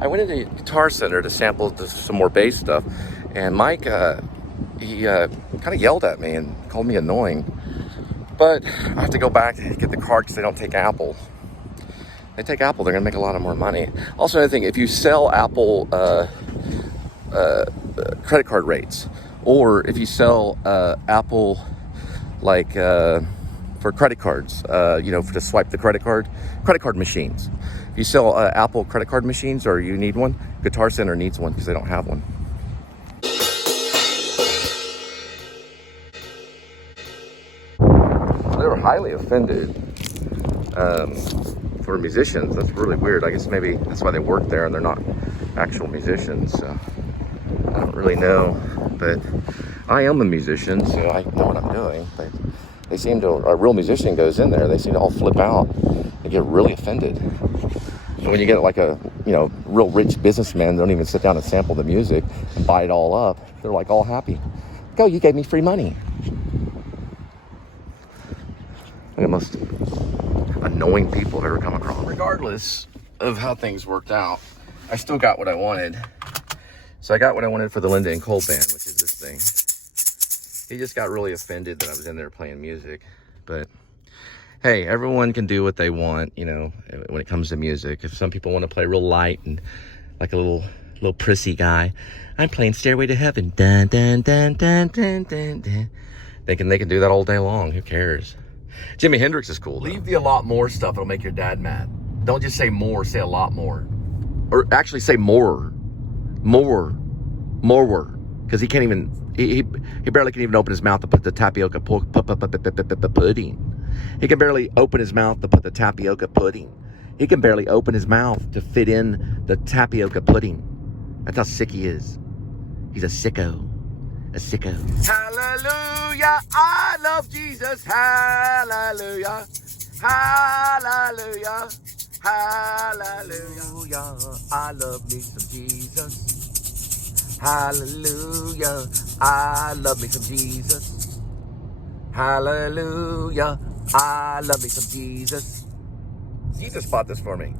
I went into Guitar Center to sample some more bass stuff, and Mike, he kind of yelled at me and called me annoying. But I have to go back and get the card because they don't take Apple. They take Apple, they're gonna make a lot of more money. Also, another thing, if you sell Apple credit card rates, or if you sell Apple like for credit cards, you know, to swipe the credit card machines. If you sell Apple credit card machines, or you need one, Guitar Center needs one because they don't have one. They were highly offended for musicians. That's really weird. I guess maybe that's why they work there and they're not actual musicians. So I don't really know, but I am a musician, so I know what I'm doing. But they seem to, a real musician goes in there, they seem to all flip out. They get really offended. So when you get like a, you know, real rich businessman, they don't even sit down and sample the music and buy it all up. They're like all happy. Go, you gave me free money. The most annoying people I've ever come across. Regardless of how things worked out, I still got what I wanted. So I got what I wanted for the Linda and Cole band, which is this thing. He just got really offended that I was in there playing music. But hey, everyone can do what they want, you know, when it comes to music. If some people want to play real light and like a little prissy guy, I'm playing Stairway to Heaven. Dun, dun, dun, dun, dun, dun, dun. They can do that all day long. Who cares? Jimi Hendrix is cool, though. Leave the a lot more stuff. It'll make your dad mad. Don't just say more, say a lot more. Or actually say more. Because he can't even, he barely can even open his mouth to put the tapioca pudding. He can barely open his mouth to put the tapioca pudding. He can barely open his mouth to fit in the tapioca pudding. That's how sick he is. He's a sicko. A sicko. Hallelujah, I love Jesus. Hallelujah, hallelujah, hallelujah. I love me some Jesus. Hallelujah, I love me some Jesus. Hallelujah, I love me some Jesus. Jesus bought this for me.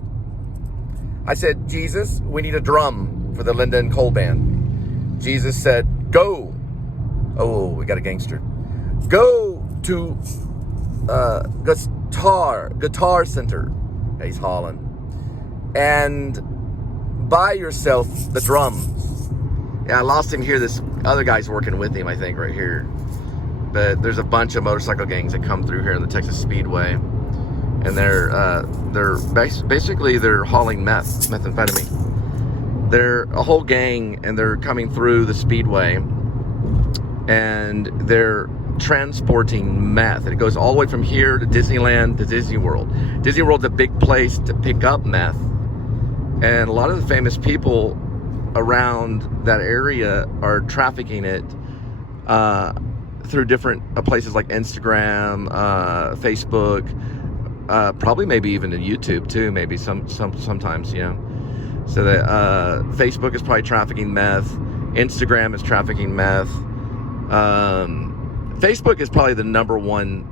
I said, Jesus, we need a drum for the Linda and Cole band. Jesus said, go. Oh, we got a gangster. Go to Guitar Center. Yeah, he's hauling. And buy yourself the drums. Yeah, I lost him here. This other guy's working with him, I think, right here. But there's a bunch of motorcycle gangs that come through here in the Texas Speedway. And they're basically hauling methamphetamine. They're a whole gang, and they're coming through the Speedway. And they're transporting meth. And it goes all the way from here to Disneyland to Disney World. Disney World's a big place to pick up meth. And a lot of the famous people around that area are trafficking it through different places like Instagram, Facebook, probably maybe even to YouTube too, maybe sometimes, you know. So that Facebook is probably trafficking meth. Instagram is trafficking meth. Facebook is probably the number one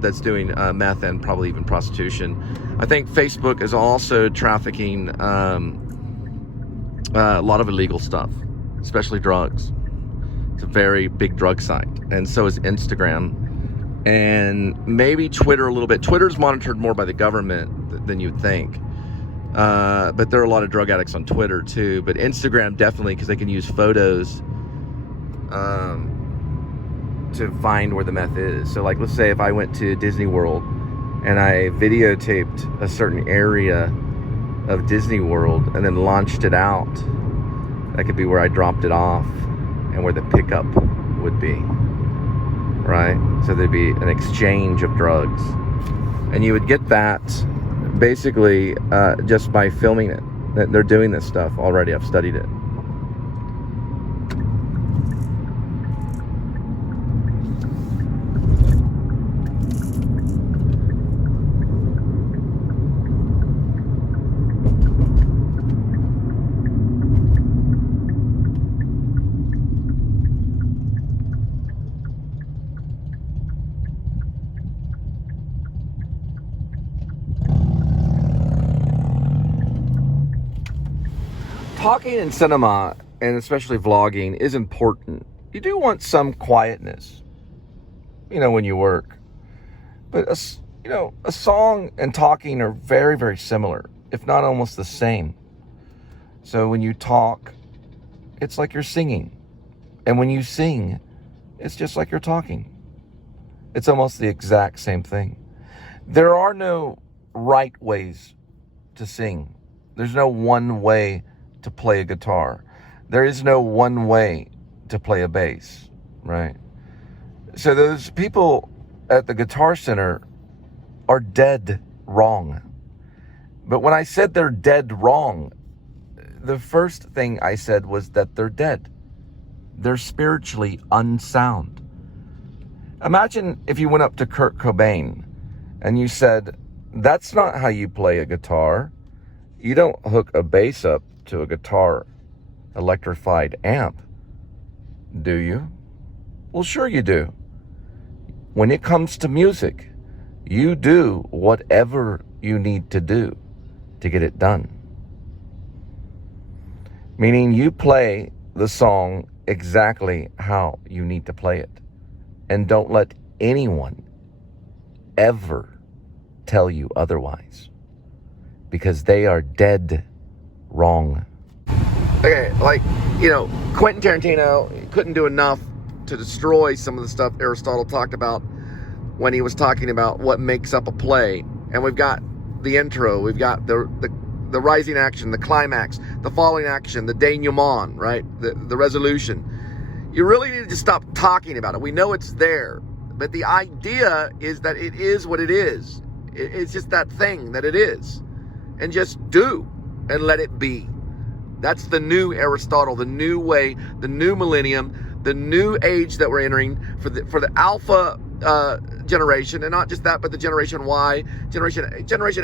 that's doing meth and probably even prostitution. I think Facebook is also trafficking a lot of illegal stuff, especially drugs. It's a very big drug site, and so is Instagram, and maybe Twitter a little bit. Twitter's monitored more by the government than you'd think, but there are a lot of drug addicts on Twitter too. But Instagram definitely, because they can use photos to find where the meth is. So like, let's say if I went to Disney World and I videotaped a certain area of Disney World and then launched it out, that could be where I dropped it off and where the pickup would be, right? So there'd be an exchange of drugs, and you would get that basically just by filming it. They're doing this stuff already. I've studied it. talking in cinema, and especially vlogging, is important. You do want some quietness, when you work. But, a song and talking are very, very similar, if not almost the same. So when you talk, it's like you're singing. And when you sing, it's just like you're talking. It's almost the exact same thing. There are no right ways to sing. There's no one way to play a guitar. There is no one way to play a bass, right? So those people at the Guitar Center are dead wrong. But when I said they're dead wrong, the first thing I said was that they're dead. They're spiritually unsound. Imagine if you went up to Kurt Cobain and you said, that's not how you play a guitar. You don't hook a bass up to a guitar electrified amp, do you? Well, sure you do. When it comes to music, you do whatever you need to do to get it done. Meaning you play the song exactly how you need to play it. And don't let anyone ever tell you otherwise. Because they are dead wrong. Okay, Quentin Tarantino couldn't do enough to destroy some of the stuff Aristotle talked about when he was talking about what makes up a play. And we've got the intro, we've got the rising action, the climax, the falling action, the denouement, right? The resolution. You really need to stop talking about it. We know it's there, but the idea is that it is what it is. It's just that thing that it is. And just do and let it be. That's the new Aristotle, the new way, the new millennium, the new age that we're entering for the alpha generation, and not just that, but the generation Y, generation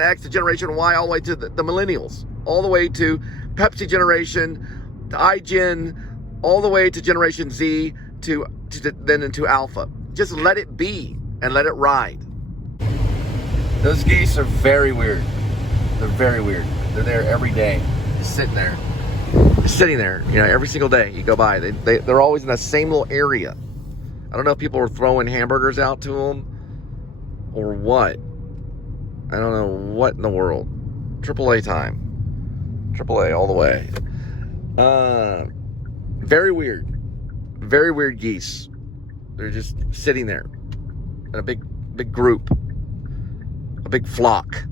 X, the generation Y, all the way to the millennials, all the way to Pepsi generation, to iGen, all the way to generation Z, then into alpha. Just let it be and let it ride. Those geese are very weird. They're very weird. They're there every day, just sitting there. Just sitting there, every single day you go by. They're always in that same little area. I don't know if people are throwing hamburgers out to them or what. I don't know what in the world. AAA time. AAA all the way. Very weird. Very weird geese. They're just sitting there in a big group. A big flock.